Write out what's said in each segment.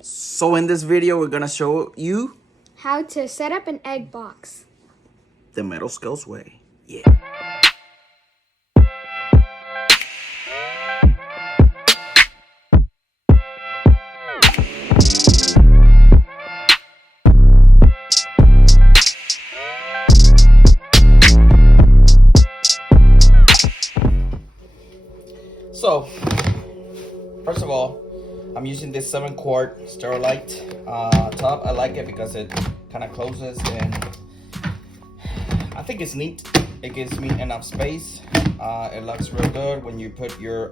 So in this video, we're gonna show you How to set up an egg box. the Metal Skulls way. Yeah. So, first of all, I'm using this 7-quart Sterilite tub. I like it because it kind of closes and I think it's neat. It gives me enough space. It looks real good when you put your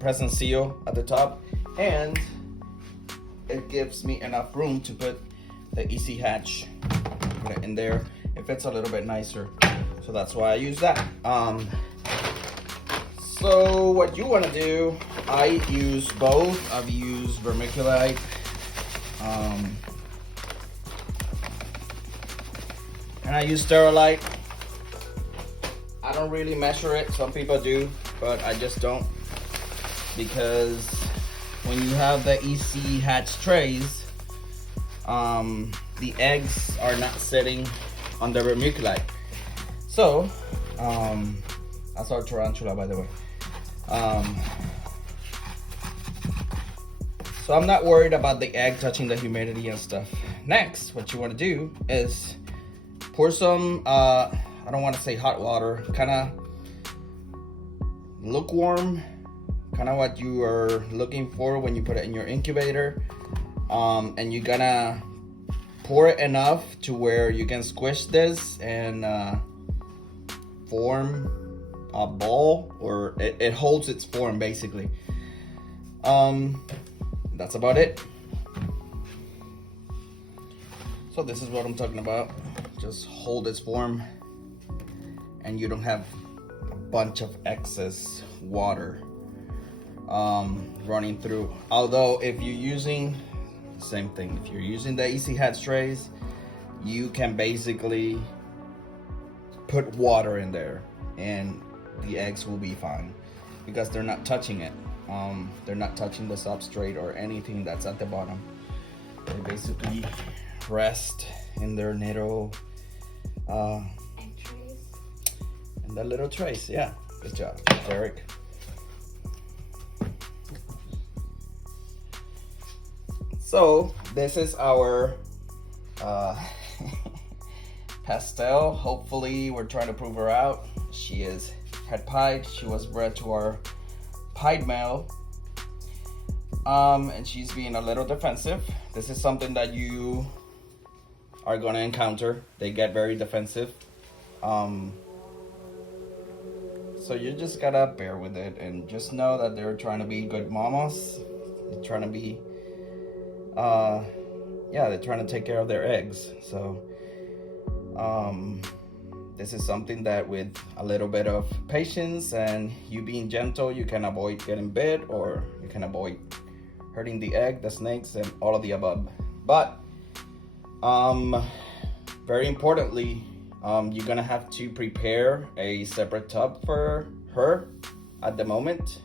press and seal at the top, and it gives me enough room to put the easy hatch. Put it in there. It fits a little bit nicer, so that's why I use that. So what you want to do, I use both. I've used vermiculite, and I use Sterilite. I don't really measure it. Some people do, but I just don't, because when you have the EC hatch trays, the eggs are not sitting on the vermiculite. So that's our tarantula, by the way. So I'm not worried about the egg touching the humidity and stuff. Next, what you want to do is pour some I don't want to say hot water, kind of lukewarm, kind of what you are looking for when you put it in your incubator. And you're gonna pour it enough to where you can squish this and form a ball, or it holds its form basically. That's about it. So this is what I'm talking about. Just hold its form and you don't have a bunch of excess water running through. Although if you're using, same thing, if you're using the EC hatch trays, you can basically put water in there and the eggs will be fine because they're not touching it. They're not touching the substrate or anything that's at the bottom. They basically rest in their little in the little trays. Yeah, good job, Derek. So this is our Pastel. Hopefully we're trying to prove her out. She is head pied. She was bred to our pied male, and she's being a little defensive. This is something that you are going to encounter. They get very defensive, so you just gotta bear with it and just know that they're trying to be good mamas. They're trying to be they're trying to take care of their eggs. So this is something that with a little bit of patience and you being gentle, you can avoid getting bit, or you can avoid hurting the egg, the snakes, and all of the above. But very importantly, you're gonna have to prepare a separate tub for her at the moment,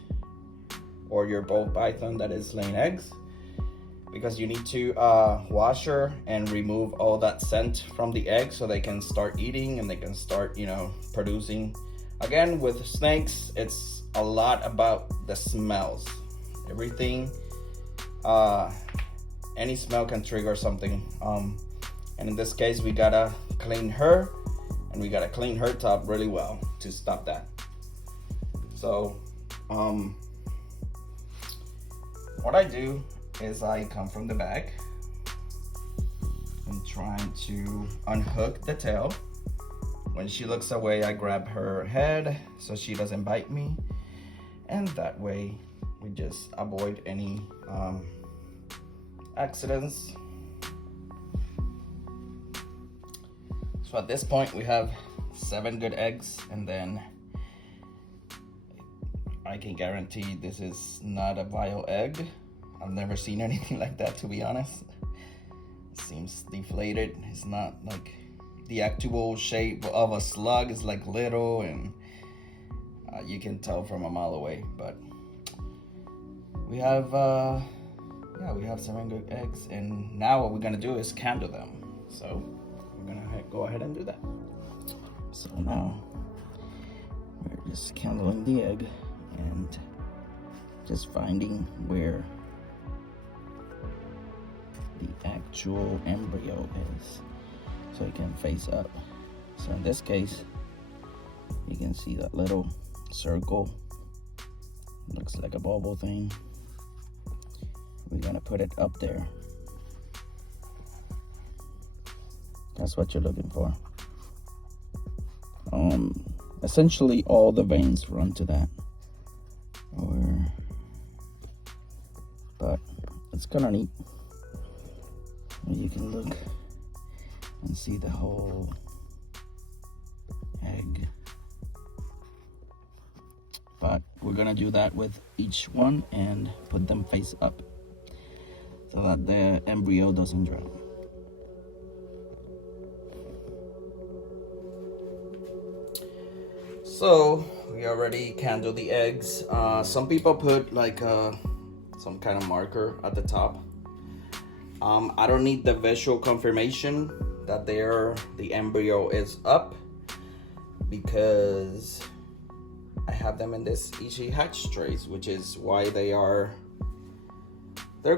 or your ball python that is laying eggs, because you need to wash her and remove all that scent from the egg so they can start eating and they can start, producing. Again, with snakes, it's a lot about the smells. Everything, any smell can trigger something. And in this case, we gotta clean her, and we gotta clean her tub really well to stop that. So, what I do is I come from the back and trying to unhook the tail. When she looks away, I grab her head so she doesn't bite me, and that way we just avoid any accidents. So at this point we have 7 good eggs, and then I can guarantee this is not a vile egg. I've never seen anything like that, to be honest. It seems deflated. It's not like the actual shape of a slug. Is like little, and you can tell from a mile away. But we have we have 7 good eggs, and now what we're gonna do is candle them. So we're gonna go ahead and do that. So now we're just candling the egg and just finding where the actual embryo is, so it can face up. So in this case, you can see that little circle, looks like a bubble thing. We're gonna put it up there. That's what you're looking for. Essentially all the veins run to that, but it's kind of neat. You can look and see the whole egg, but we're gonna do that with each one and put them face up so that the embryo doesn't drown. So we already candled the eggs. Some people put like some kind of marker at the top. I don't need the visual confirmation that the embryo is up, because I have them in this Ishi hatch trays, which is why they're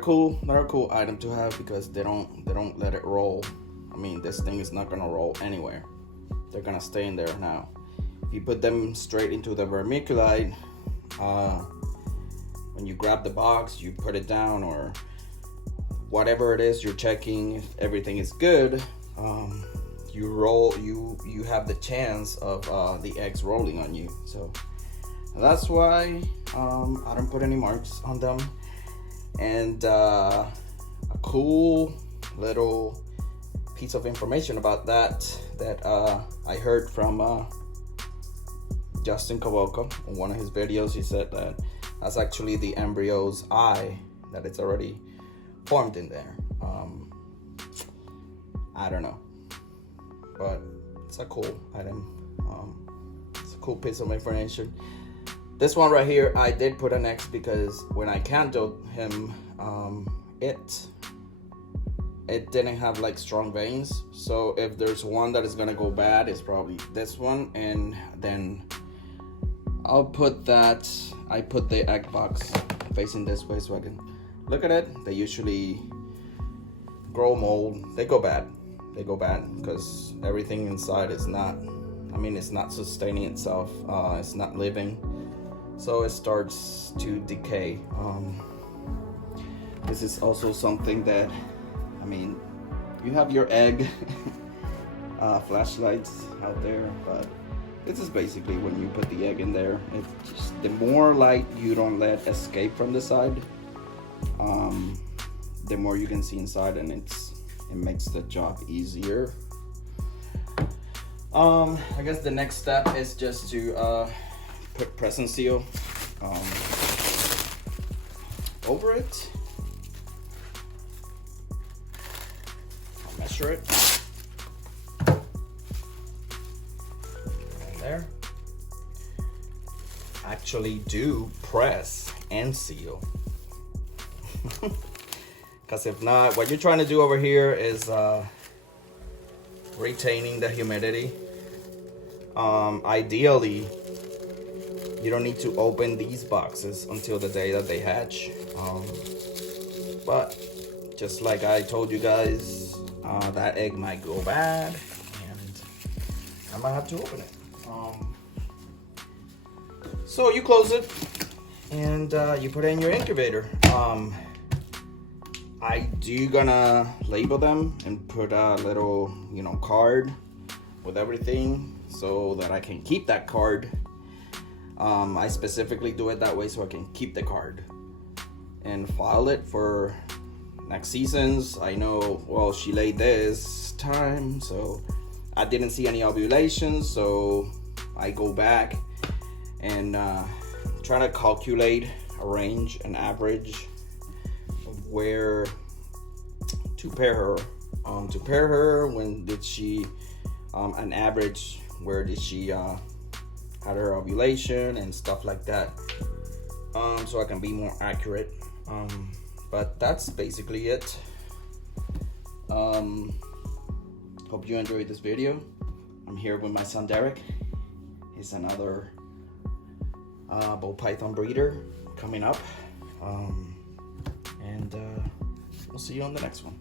cool. They're a cool item to have because they don't let it roll. I mean, this thing is not gonna roll anywhere. They're gonna stay in there now. If you put them straight into the vermiculite, when you grab the box, you put it down, or whatever it is you're checking, if everything is good, you have the chance of the eggs rolling on you. So that's why I don't put any marks on them. And a cool little piece of information about that I heard from Justin Kowalka in one of his videos. He said that that's actually the embryo's eye, that it's already formed in there. I don't know, but it's a cool item. It's a cool piece of information. This one right here, I did put an X because when I candled him, it didn't have like strong veins. So if there's one that is gonna go bad, it's probably this one. And then I'll put that, I put the egg box facing this way so I can look at it. They usually grow mold. They go bad because everything inside is not, it's not sustaining itself. It's not living, so it starts to decay. This is also something that, you have your egg flashlights out there, but this is basically when you put the egg in there. It's just, the more light you don't let escape from the side, the more you can see inside, and it makes the job easier. I guess the next step is just to put present seal over it. I'll measure it. There. Actually do press and seal. Because if not, what you're trying to do over here is retaining the humidity. Ideally, you don't need to open these boxes until the day that they hatch. But just like I told you guys, that egg might go bad and I might have to open it. So you close it and you put it in your incubator. I do gonna label them and put a little, card with everything so that I can keep that card. I specifically do it that way so I can keep the card and file it for next seasons. I know, well, she laid this time, so I didn't see any ovulations, so I go back and try to calculate a range, an average of where to pair her. When did she an average, where did she had her ovulation and stuff like that, so I can be more accurate But that's basically it. Hope you enjoyed this video. I'm here with my son Derek. He's another ball python breeder coming up. And we'll see you on the next one.